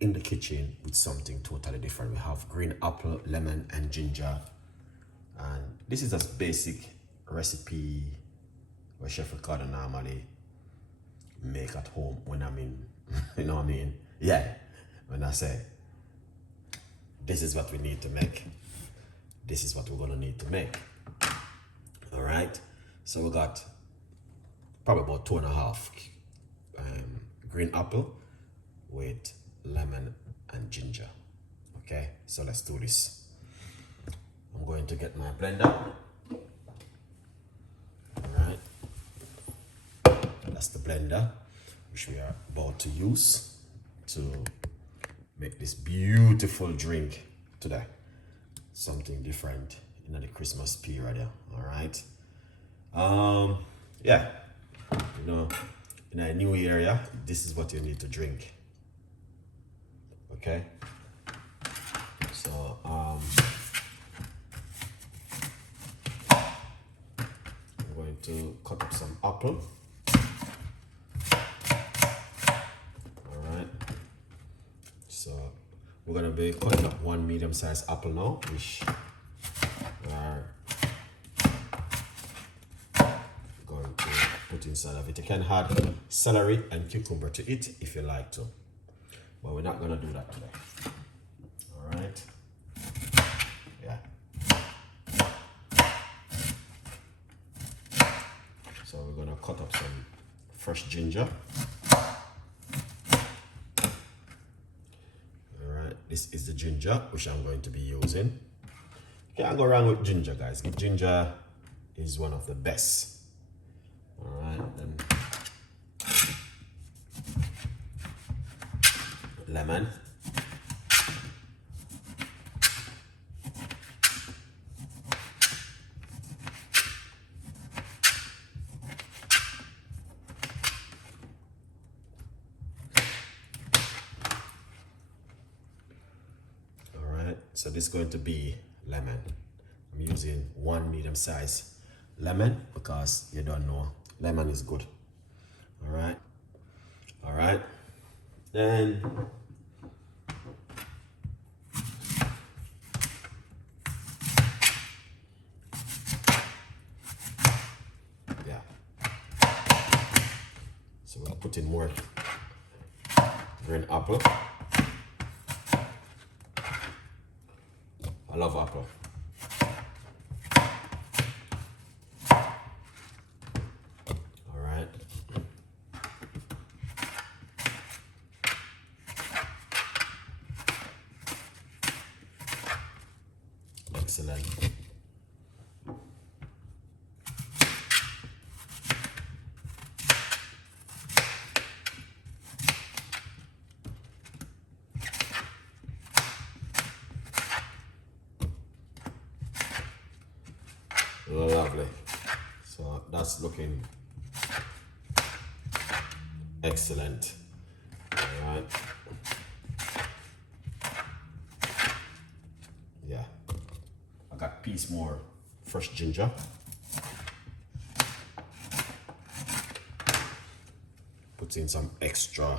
in the kitchen with something totally different. We have green apple, lemon, and ginger. And this is a basic recipe where Chef Ricardo normally make at home when I'm in, you know what I mean? Yeah, when I say, this is what we need to make. This is what we're gonna need to make. All right, so we got probably about 2.5 green apple with lemon and ginger. Okay, so let's do this. I'm going to get my blender. All right, that's the blender which we are about to use to make this beautiful drink today. Something different in the Christmas period. All right. Yeah, you know, in a new area, this is what you need to drink. Okay, so I'm going to cut up some apple. All right, so we're gonna be cutting up 1 medium-sized apple now, which are going to put inside of it. You can add celery and cucumber to it if you like to, but we're not gonna do that today. All right, yeah. So we're gonna cut up some fresh ginger. All right, this is the ginger which I'm going to be using. Can't go wrong with ginger, guys. Ginger is one of the best. All right, then lemon. All right, so this is going to be lemon. I'm using 1 medium-sized lemon because you don't know, lemon is good. All right, all right. Then yeah, so we'll put in more green apple. I love apple. All right. Excellent. Lovely. So that's looking excellent. All right. Yeah. I got a piece more fresh ginger. Put in some extra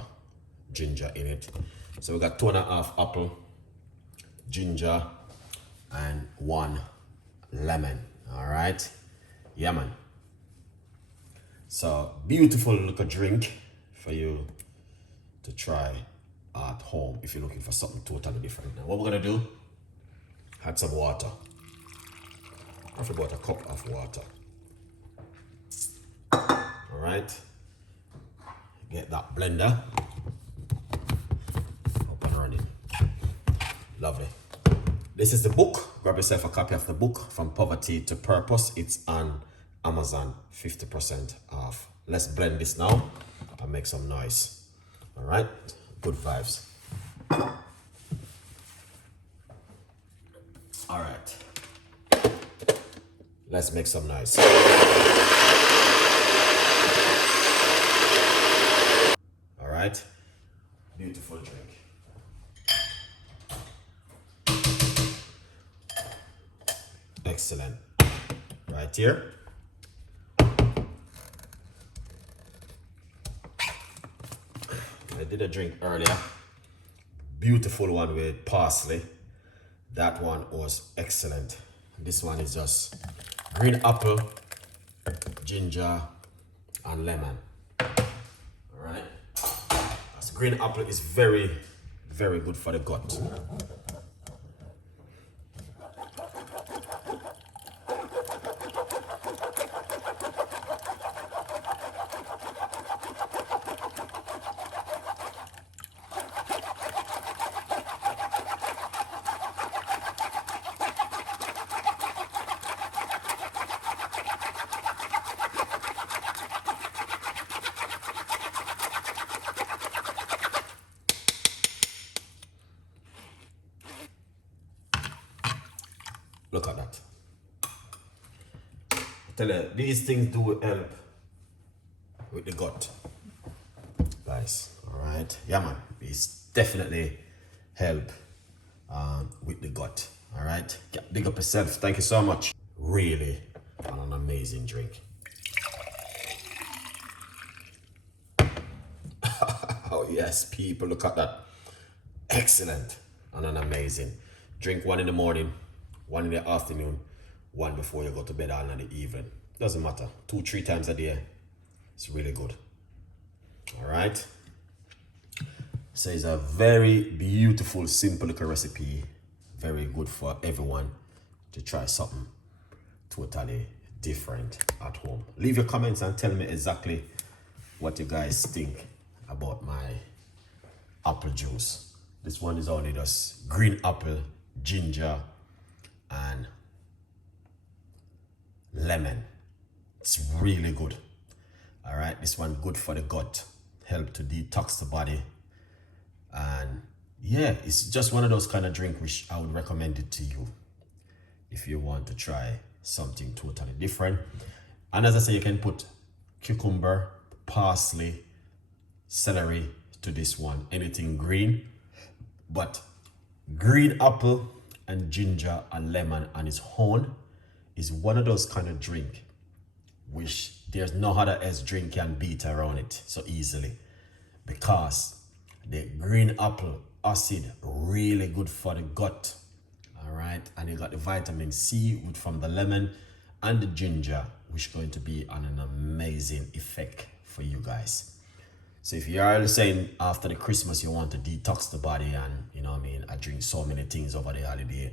ginger in it. So we got 2.5 apple, ginger, and 1 lemon. All right, yeah, man. So beautiful little drink for you to try at home if you're looking for something totally different. Now what we're gonna do, add some water. I forgot a cup of water. All right, get that blender up and running. Lovely. This is the book. Grab yourself a copy of the book, From Poverty to Purpose. It's on Amazon, 50% off. Let's blend this now and make some noise. All right, good vibes. All right, let's make some noise. All right, beautiful drink. Excellent. Right here. I did a drink earlier. beautiful one with parsley. That one was excellent. This one is just green apple, ginger, and lemon. All right. As green apple is very, very good for the gut. Look at that. I tell you, these things do help with the gut, guys. All right, yeah, man. These definitely help with the gut. All right, big up yourself. Thank you so much. Really an amazing drink. Oh yes, people, look at that. Excellent and an amazing drink. One in the morning, one in the afternoon, one before you go to bed, all in the evening. Doesn't matter. 2-3 times a day. It's really good. All right. So it's a very beautiful, simple little recipe. Very good for everyone to try something totally different at home. Leave your comments and tell me exactly what you guys think about my apple juice. This one is only just green apple, ginger, and lemon. It's really good. All right, this one good for the gut, help to detox the body, and yeah, it's just one of those kind of drink which I would recommend it to you if you want to try something totally different. And as I say, you can put cucumber, parsley, celery to this one, anything green, but green apple and ginger and lemon on its own is one of those kind of drink which there's no other else drink can beat around it so easily, because the green apple acid really good for the gut. All right, and you got the vitamin C from the lemon and the ginger, which is going to be an amazing effect for you guys. So if you are saying after the Christmas you want to detox the body and, you know what I mean, I drink so many things over the holiday,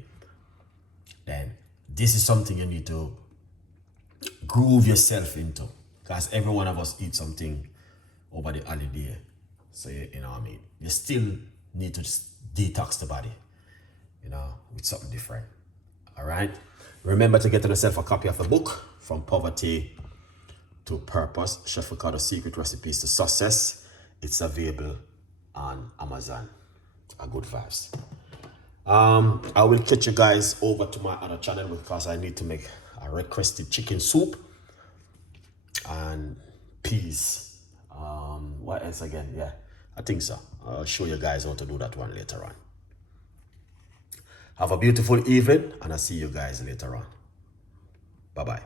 then this is something you need to groove yourself into, because every one of us eat something over the holiday. So you know what I mean, you still need to detox the body, you know, with something different. All right, remember to get yourself a copy of the book, From Poverty to Purpose, Chef Ricardo's Secret Recipes to Success. It's available on Amazon. A good vibes. I will catch you guys over to my other channel because I need to make a requested chicken soup and peas. What else again? Yeah, I think so. I'll show you guys how to do that one later on. Have a beautiful evening, and I'll see you guys later on. Bye-bye.